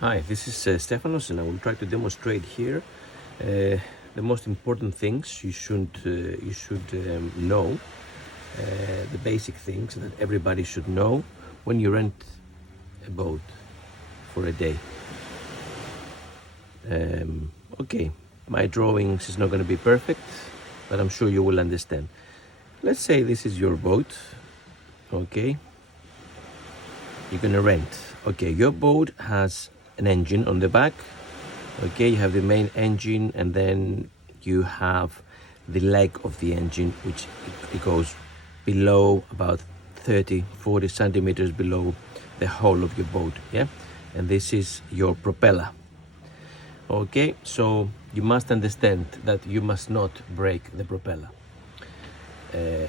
Hi, this is Stefanos, and I will try to demonstrate here the most important things you should know, the basic things that everybody should know when you rent a boat for a day. Okay, my drawings is not going to be perfect, but I'm sure you will understand. Let's say this is your boat, okay? You're going to rent. Okay, your boat has an engine on the back. Okay, you have the main engine, and then you have the leg of the engine, which it goes below about 30-40 centimeters below the hull of your boat. Yeah, and this is your propeller. Okay, so you must understand that you must not break the propeller.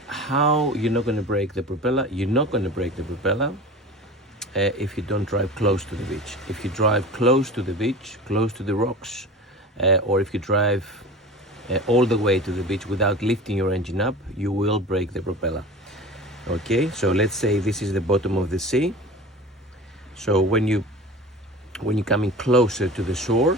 How you're not going to break the propeller? You're not going to break the propeller if you don't drive close to the beach. If you drive close to the beach, close to the rocks, or if you drive all the way to the beach without lifting your engine up, you will break the propeller. Okay, so let's say this is the bottom of the sea. So when you're coming closer to the shore,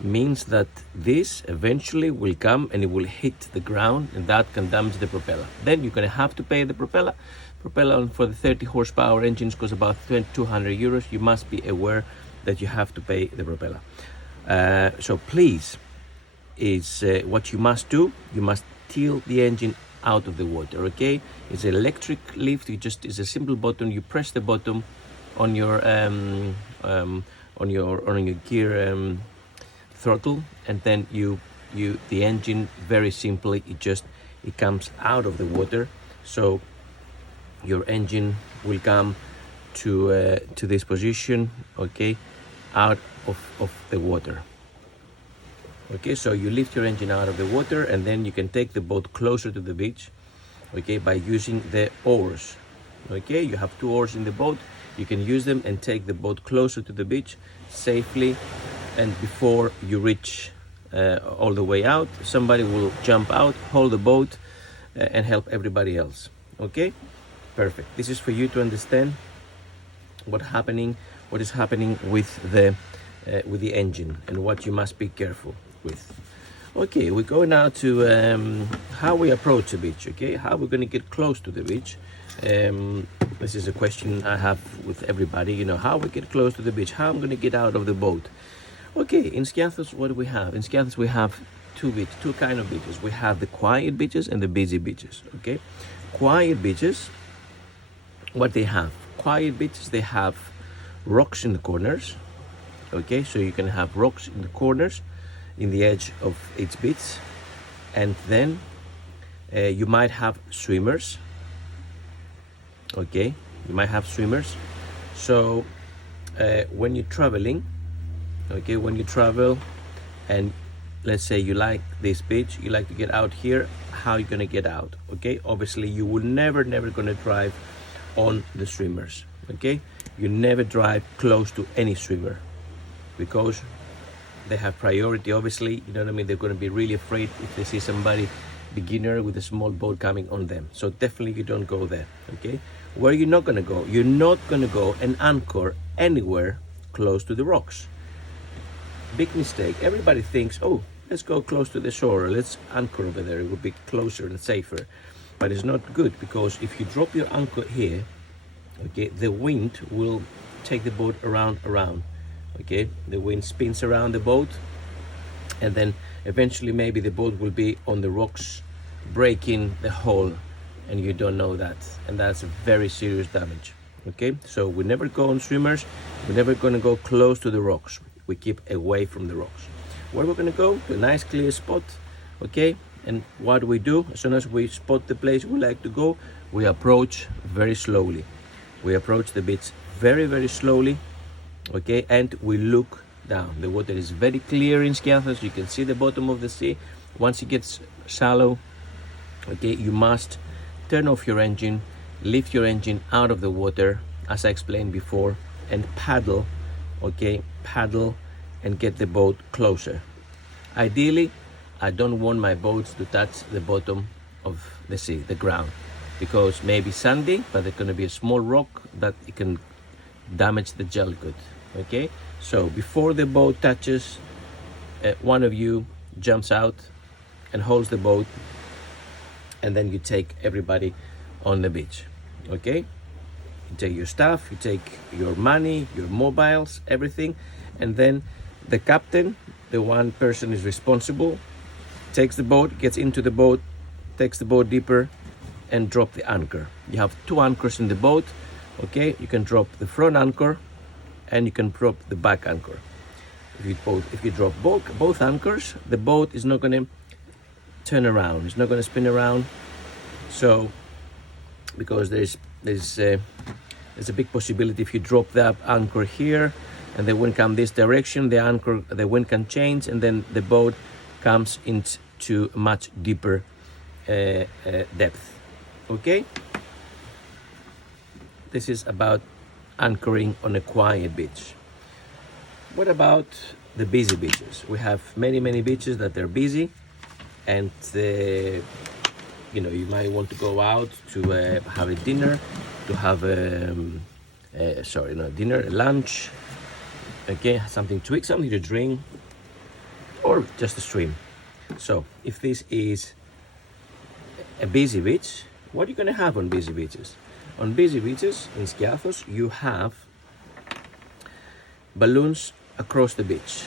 means that this eventually will come and it will hit the ground, and that can damage the propeller. Then you're going to have to pay the propeller. Propeller for the 30 horsepower engines costs about 200 euros. You must be aware that you have to pay the propeller. So please, what you must do, you must tilt the engine out of the water. Okay, it's an electric lift. It's a simple button. You press the button on your gear throttle, and then the engine, very simply, it comes out of the water. So your engine will come to this position, okay, out of the water. Okay, so you lift your engine out of the water, and then you can take the boat closer to the beach, okay, by using the oars. Okay, you have 2 oars in the boat. You can use them and take the boat closer to the beach safely. And before you reach all the way out, somebody will jump out, hold the boat, and help everybody else. Okay, perfect. This is for you to understand what is happening with the engine and what you must be careful with. Okay, we go now to how we approach the beach. Okay, how we're going to get close to the beach. This is a question I have with everybody. You know, how we get close to the beach, how I'm going to get out of the boat. Okay, in Skiathos, what do we have? In Skiathos, we have two kind of beaches. We have the quiet beaches and the busy beaches. Okay, quiet beaches, what they have? Quiet beaches, they have rocks in the corners. Okay, so you can have rocks in the corners, in the edge of each beach, and then you might have swimmers. Okay, you might have swimmers. So when you're traveling, okay, when you travel and let's say you like this beach, you like to get out here, how are you going to get out? Okay, obviously you will never going to drive on the swimmers. Okay, you never drive close to any swimmer because they have priority. Obviously, you know what I mean, they're going to be really afraid if they see somebody beginner with a small boat coming on them. So definitely you don't go there. Okay, where you're not going to go, you're not going to go and anchor anywhere close to the rocks. Big mistake. Everybody thinks, oh, let's go close to the shore, let's anchor over there, it will be closer and safer. But it's not good, because if you drop your anchor here, okay, the wind will take the boat around. Okay, the wind spins around the boat, and then eventually maybe the boat will be on the rocks, breaking the hull, and you don't know that, and that's a very serious damage. Okay, so we never go on swimmers, we're never going to go close to the rocks. We keep away from the rocks. Where we're going to go? To a nice clear spot. Okay, and what do we do? As soon as we spot the place we like to go, we approach very slowly. We approach the beach very slowly. Okay, and we look down. The water is very clear in Skiathos. You can see the bottom of the sea. Once it gets shallow, okay, you must turn off your engine, lift your engine out of the water, as I explained before, and paddle. Okay, paddle and get the boat closer. Ideally, I don't want my boats to touch the bottom of the sea, the ground, because maybe sandy, but there's going to be a small rock that it can damage the gel good. Okay, So before the boat touches, one of you jumps out and holds the boat, and then you take everybody on the beach. Okay, you take your stuff, you take your money, your mobiles, everything, and then the captain, the one person is responsible, takes the boat, gets into the boat, takes the boat deeper, and drop the anchor. You have 2 anchors in the boat. Okay, you can drop the front anchor and you can drop the back anchor. If you drop both anchors, the boat is not going to turn around, it's not going to spin around. So because there's a big possibility, if you drop that anchor here and the wind comes this direction, the wind can change, and then the boat comes into a much deeper depth. Okay, this is about anchoring on a quiet beach. What about the busy beaches? We have many beaches that they're busy, and you might want to go out to have a dinner, to have a lunch, okay, something to eat, something to drink, or just to swim. So if this is a busy beach, what are you going to have on busy beaches? On busy beaches in Skiathos, you have balloons across the beach.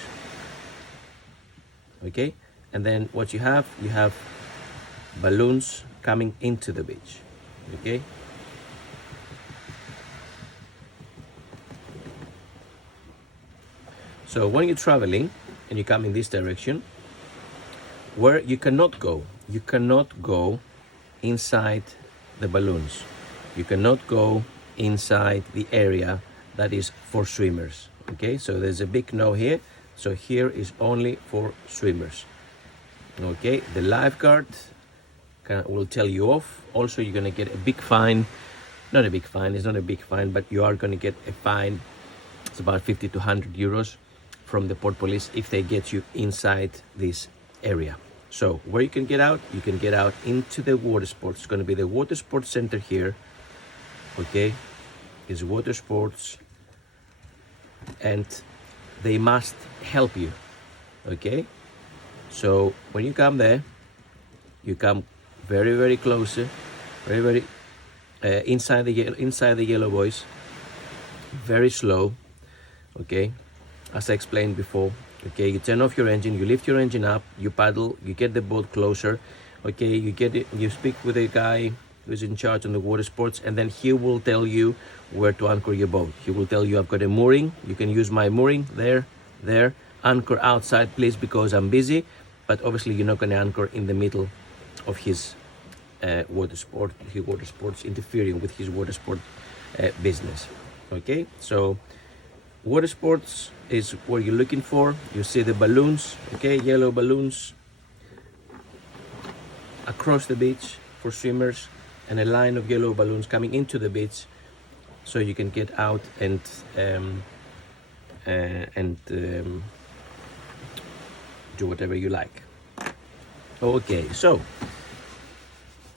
Okay, and then what you have balloons coming into the beach. Okay, so when you're traveling and you come in this direction, where you cannot go inside the balloons, you cannot go inside the area that is for swimmers. Okay, so there's a big no here. So here is only for swimmers. Okay, the lifeguard will tell you off. Also, you're gonna get a big fine. Not a big fine, it's not a big fine, but you are gonna get a fine. It's about 50 to 100 euros from the port police if they get you inside this area. So where you can get out into the water sports. It's gonna be the water sports center here. Okay, is water sports, and they must help you. Okay, so when you come there, you come very closer, very inside the yellow buoys, very slow. Okay, as I explained before. Okay, you turn off your engine, you lift your engine up, you paddle, you get the boat closer. Okay, you speak with a guy who's in charge on the water sports, and then he will tell you where to anchor your boat. He will tell you, I've got a mooring, you can use my mooring there, anchor outside please because I'm busy. But obviously you're not going to anchor in the middle of his water sports, interfering with his water sport business. Okay, so water sports is what you're looking for. You see the balloons, okay, yellow balloons across the beach for swimmers, and a line of yellow balloons coming into the beach, so you can get out and do whatever you like. Okay, so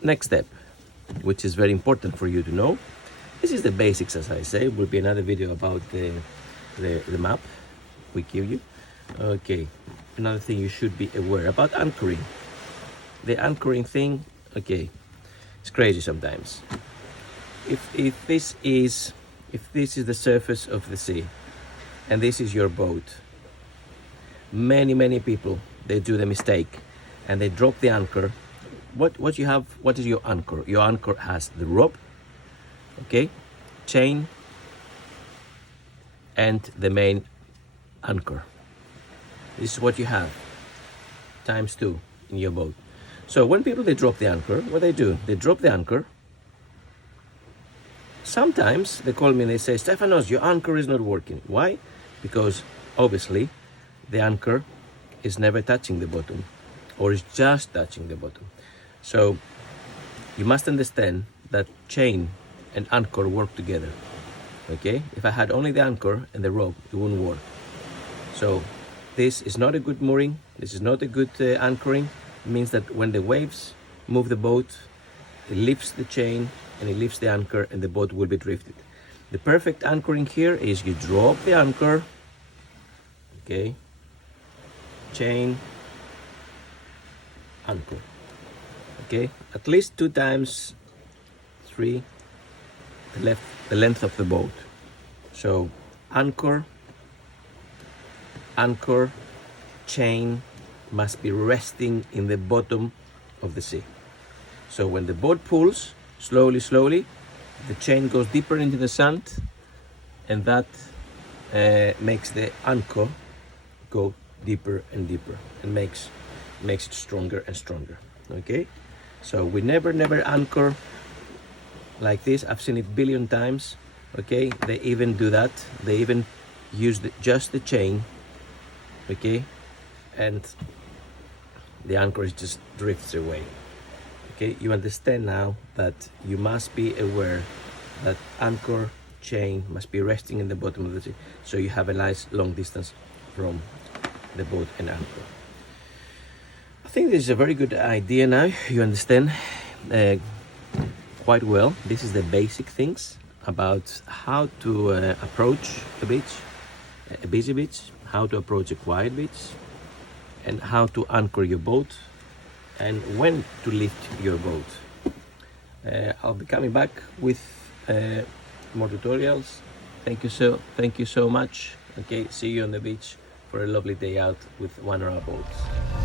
next step, which is very important for you to know. This is the basics, as I say. Will be another video about the map we give you. Okay, another thing you should be aware about anchoring. The anchoring thing, okay, it's crazy sometimes. If this is the surface of the sea and this is your boat, many people, they do the mistake and they drop the anchor. What you have, what is your anchor? Your anchor has the rope, okay, chain, and the main anchor. This is what you have times 2 in your boat. So when people, they drop the anchor, what they do, they drop the anchor. Sometimes they call me and they say, Stefanos, your anchor is not working. Why? Because obviously the anchor is never touching the bottom, or is just touching the bottom. So you must understand that chain and anchor work together. Okay, if I had only the anchor and the rope, it wouldn't work. So this is not a good mooring, this is not a good anchoring. It means that when the waves move the boat, it lifts the chain and it lifts the anchor, and the boat will be drifted. The perfect anchoring here is you drop the anchor, Okay, chain, anchor. Okay, at least 2 times 3 the length of the boat. So anchor, anchor, chain must be resting in the bottom of the sea. So when the boat pulls slowly, slowly, the chain goes deeper into the sand, and that makes the anchor go deeper and deeper, and makes it stronger and stronger. Okay, so we never anchor like this. I've seen it billion times. Okay, they even do that. They even use just the chain. Okay, and the anchor just drifts away. Okay, you understand now that you must be aware that anchor, chain must be resting in the bottom of the sea, so you have a nice long distance from the boat and anchor. I think this is a very good idea now. You understand quite well. This is the basic things about how to approach a beach, a busy beach, how to approach a quiet beach, and how to anchor your boat, and when to lift your boat. I'll be coming back with more tutorials. Thank you so much. Okay, see you on the beach for a lovely day out with one of our boats.